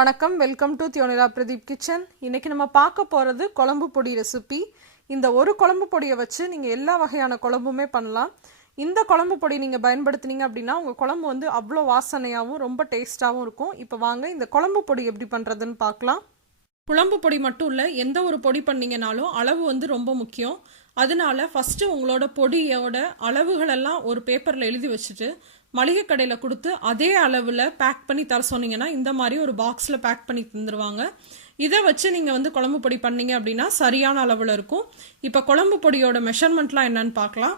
வணக்கம், welcome to Theonila Pradeep kitchen. இன்னைக்கு நம்ம பார்க்க போகிறது குழம்பு பொடி ரெசிபி. இந்த ஒரு குழம்பு பொடியை வச்சு நீங்கள் எல்லா வகையான குழம்புமே பண்ணலாம். இந்த குழம்பு பொடி நீங்கள் பயன்படுத்தினீங்க அப்படின்னா உங்கள் குழம்பு வந்து அவ்வளோ வாசனையாகவும் ரொம்ப டேஸ்ட்டாகவும் இருக்கும். இப்போ வாங்க இந்த குழம்பு பொடி எப்படி பண்ணுறதுன்னு பார்க்கலாம். குழம்பு பொடி மட்டும் இல்லை, எந்த ஒரு பொடி பண்ணிங்கனாலும் அளவு வந்து ரொம்ப முக்கியம். அதனால ஃபஸ்ட்டு உங்களோட பொடியோட அளவுகளெல்லாம் ஒரு பேப்பரில் எழுதி வச்சுட்டு மளிகை கடையில் கொடுத்து அதே அளவில் பேக் பண்ணி தர சொன்னீங்கன்னா இந்த மாதிரி ஒரு பாக்ஸில் பேக் பண்ணி தந்துடுவாங்க. இதை வச்சு நீங்கள் வந்து குழம்பு பொடி பண்ணீங்க அப்படின்னா சரியான அளவில் இருக்கும். இப்போ குழம்பு பொடியோட மெஷர்மெண்ட்லாம் என்னன்னு பார்க்கலாம்.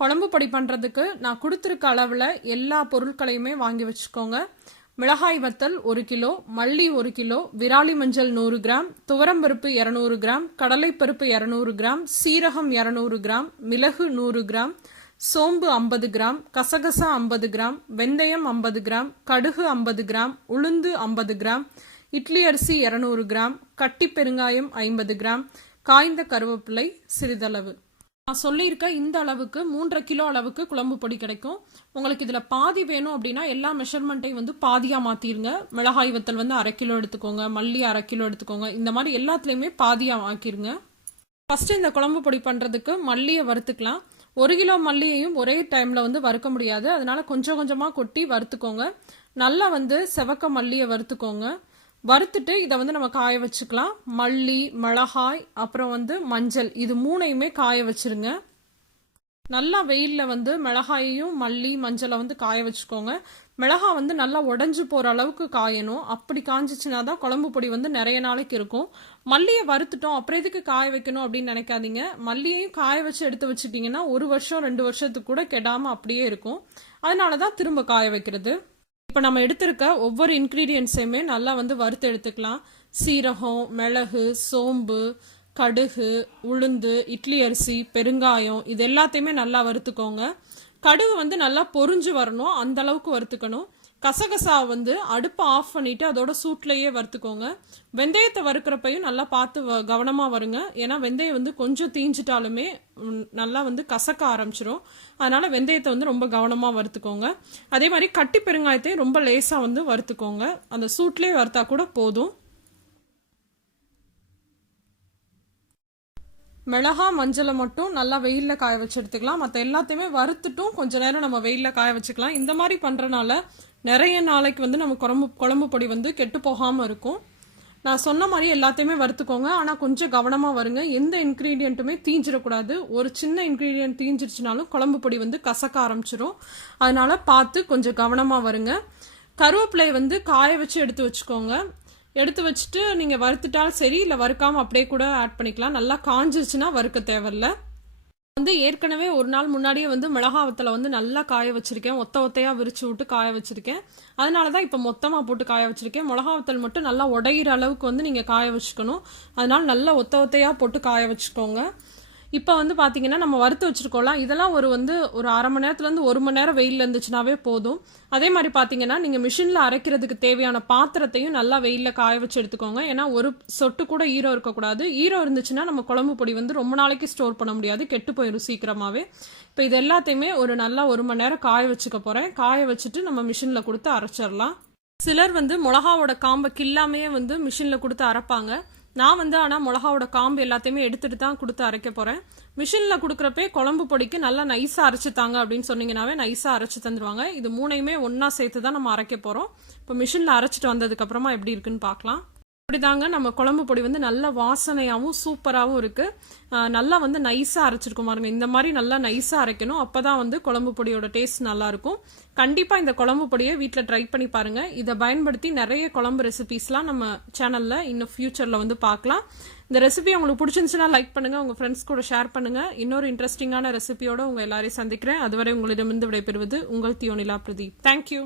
குழம்பு பொடி பண்ணுறதுக்கு நான் கொடுத்துருக்க அளவில் எல்லா பொருட்களையுமே வாங்கி வச்சுக்கோங்க. மிளகாய் வத்தல் 1 கிலோ, மல்லி 1 கிலோ, விராலி மஞ்சள் 100 கிராம், துவரம்பருப்பு 200 கிராம், கடலைப்பருப்பு 200 கிராம், சீரகம் 200 கிராம், மிளகு 100 கிராம், சோம்பு 50 கிராம், கசகசா 50 கிராம், வெந்தயம் 50 கிராம், கடுகு 50 கிராம், உளுந்து 50 கிராம், இட்லி அரிசி 200 கிராம், கட்டி பெருங்காயம் 50 கிராம், காய்ந்த கருவேப்பிலை சிறிதளவு. நான் சொல்லியிருக்க இந்த அளவுக்கு 3.5 கிலோ அளவுக்கு குழம்பு பொடி கிடைக்கும். உங்களுக்கு இதில் பாதி வேணும் அப்படின்னா எல்லா மெஷர்மெண்ட்டையும் வந்து பாதியாக மாற்றிடுங்க. மிளகாய் வத்தல் வந்து 1/2 கிலோ எடுத்துக்கோங்க, மல்லி 1/2 கிலோ எடுத்துக்கோங்க. இந்த மாதிரி எல்லாத்துலேயுமே பாதியாக ஆக்கிடுங்க. ஃபஸ்ட்டு இந்த குழம்பு பொடி பண்ணுறதுக்கு மல்லியை வறுத்துக்கலாம். 1 கிலோ மல்லியையும் ஒரே டைமில் வந்து வறுக்க முடியாது, அதனால கொஞ்சம் கொஞ்சமாக கொட்டி வறுத்துக்கோங்க. நல்லா வந்து செவக்க மல்லியை வறுத்துக்கோங்க. வறுத்துட்டு இதை வந்து நம்ம காய வச்சுக்கலாம். மல்லி, மிளகாய், அப்புறம் வந்து மஞ்சள், இது 3ஐயுமே காய வச்சிருங்க. நல்லா வெயிலில் வந்து மிளகாயையும் மல்லி மஞ்சளை வந்து காய வச்சுக்கோங்க. மிளகாய் வந்து நல்லா உடஞ்சி போகிற அளவுக்கு காயணும். அப்படி காஞ்சிச்சுனா தான் குழம்பு பொடி வந்து நிறைய நாளைக்கு இருக்கும். மல்லியை வறுத்துட்டோம் அப்புறம் எதுக்கு காய வைக்கணும் அப்படின்னு நினைக்காதீங்க. மல்லியையும் காய வச்சு எடுத்து வச்சுட்டிங்கன்னா 1 வருஷம் 2 வருஷத்துக்கு கூட கெடாமல் அப்படியே இருக்கும். அதனால தான் திரும்ப காய வைக்கிறது. இப்போ நம்ம எடுத்திருக்க ஒவ்வொரு இன்க்ரீடியன்ஸையுமே நல்லா வந்து வறுத்து எடுத்துக்கலாம். சீரகம், மிளகு, சோம்பு, கடுகு, உளுந்து, இட்லி அரிசி, பெருங்காயம், இது எல்லாத்தையுமே நல்லா வறுத்துக்கோங்க. கடுகு வந்து நல்லா பொரிஞ்சு வரணும், அந்த அளவுக்கு வறுத்துக்கணும். கசகசா வந்து அடுப்பை ஆஃப் பண்ணிட்டு அதோட சூட்லேயே வறுத்துக்கோங்க. வெந்தயத்தை வறுக்கிறப்பையும் நல்லா பார்த்து கவனமாக வருங்க. ஏன்னா வெந்தயம் வந்து கொஞ்சம் தீஞ்சிட்டாலுமே நல்லா வந்து கசக்க ஆரம்பிச்சிடும். அதனால வெந்தயத்தை வந்து ரொம்ப கவனமாக வறுத்துக்கோங்க. அதே மாதிரி கட்டி பெருங்காயத்தையும் ரொம்ப லேசாக வந்து வறுத்துக்கோங்க. அந்த சூட்லேயே வறுத்தா கூட போதும். மிளகா மஞ்சளை மட்டும் நல்லா வெயிலில் காய வச்சு எடுத்துக்கலாம். மற்ற எல்லாத்தையுமே வறுத்துட்டும் கொஞ்ச நேரம் நம்ம வெயிலில் காய வச்சுக்கலாம். இந்த மாதிரி பண்ணுறனால நிறைய நாளைக்கு வந்து நம்ம குழம்பு பொடி வந்து கெட்டு போகாமல் இருக்கும். நான் சொன்ன மாதிரி எல்லாத்தையுமே வறுத்துக்கோங்க. ஆனால் கொஞ்சம் கவனமாக வருங்க. எந்த இன்க்ரீடியண்ட்டுமே தீஞ்சிடக்கூடாது. ஒரு சின்ன இன்க்ரீடியன்ட் தீஞ்சிருச்சுனாலும் குழம்பு பொடி வந்து கசக்க ஆரம்பிச்சிடும். அதனால பார்த்து கொஞ்சம் கவனமாக வருங்க. கருவேப்பிலை வந்து காய வச்சு எடுத்து வச்சுக்கோங்க. எடுத்து வச்சுட்டு நீங்கள் வறுத்துட்டாலும் சரி, இல்லை வறுக்காமல் அப்படியே கூட ஆட் பண்ணிக்கலாம். நல்லா காஞ்சிருச்சுன்னா வறுக்க தேவையில்லை. வந்து ஏற்கனவே ஒரு நாள் முன்னாடியே வந்து மிளகாவத்தில் வந்து நல்லா காய வச்சுருக்கேன். ஒத்தையாக விரிச்சு விட்டு காய வச்சுருக்கேன். அதனால தான் இப்போ மொத்தமாக போட்டு காய வச்சுருக்கேன். மிளகாவத்தல் மட்டும் நல்லா உடையிற அளவுக்கு வந்து நீங்கள் காய வச்சுக்கணும். அதனால நல்லா ஒத்தையாக போட்டு காய வச்சுக்கோங்க. இப்போ வந்து பார்த்தீங்கன்னா நம்ம வறுத்து வச்சுருக்கோம்லாம், இதெல்லாம் ஒரு 1/2 மணி நேரத்துலேருந்து 1 மணி நேரம் வெயிலில் இருந்துச்சுனாவே போதும். அதே மாதிரி பார்த்தீங்கன்னா நீங்கள் மிஷினில் அரைக்கிறதுக்கு தேவையான பாத்திரத்தையும் நல்லா வெயிலில் காய வச்சு எடுத்துக்கோங்க. ஏன்னா ஒரு சொட்டு கூட ஈரம் இருக்கக்கூடாது. ஈரம் இருந்துச்சுன்னா நம்ம குழம்பு பொடி வந்து ரொம்ப நாளைக்கு ஸ்டோர் பண்ண முடியாது, கெட்டு போயிடும் சீக்கிரமாகவே. இப்போ இது எல்லாத்தையுமே நல்லா 1 மணி நேரம் காய வச்சுக்க போகிறேன். காய வச்சுட்டு நம்ம மிஷினில் கொடுத்து அரைச்சிடலாம். சிலர் வந்து மிளகாவோட காம்பை கில்லாமையே வந்து மிஷினில் கொடுத்து அரைப்பாங்க. நான் வந்து ஆனால் மிளகாவோட காம்பு எல்லாத்தையுமே எடுத்துகிட்டு தான் கொடுத்து அரைக்க போகிறேன். மிஷினில் கொடுக்குறப்பே குழம்பு பொடிக்கு நல்லா நைஸாக அரைச்சித்தாங்க அப்படின்னு சொன்னீங்கன்னாவே நைஸாக அரைச்சி தந்துடுவாங்க. இது 3ஐயுமே ஒன்றா சேர்த்து தான் நம்ம அரைக்க போகிறோம். இப்போ மிஷினில் அரைச்சிட்டு வந்ததுக்கப்புறமா எப்படி இருக்குன்னு பார்க்கலாம். இப்படி தாங்க நம்ம குழம்பு பொடி வந்து நல்ல வாசனையாகவும் சூப்பராகவும் இருக்குது. நல்லா வந்து நைஸாக அரைச்சிருக்கும் பாருங்க. இந்த மாதிரி நல்லா நைஸாக அரைக்கணும். அப்போ தான் வந்து குழம்பு பொடியோட டேஸ்ட் நல்லாயிருக்கும். கண்டிப்பாக இந்த குழம்பு பொடியை வீட்டில் ட்ரை பண்ணி பாருங்கள். இதை பயன்படுத்தி நிறைய குழம்பு ரெசிபீஸ்லாம் நம்ம சேனலில் இன்னும் ஃப்யூச்சரில் வந்து பார்க்கலாம். இந்த ரெசிபி உங்களுக்கு பிடிச்சிருந்துச்சுன்னா லைக் பண்ணுங்கள், உங்கள் ஃப்ரெண்ட்ஸ் கூட ஷேர் பண்ணுங்கள். இன்னொரு இன்ட்ரெஸ்டிங்கான ரெசிபியோடு உங்கள் எல்லாரையும் சந்திக்கிறேன். அதுவரை உங்களிடமிருந்து விடைபெறுவது உங்கள் தியோனிலா பிரதீப். தேங்க்யூ.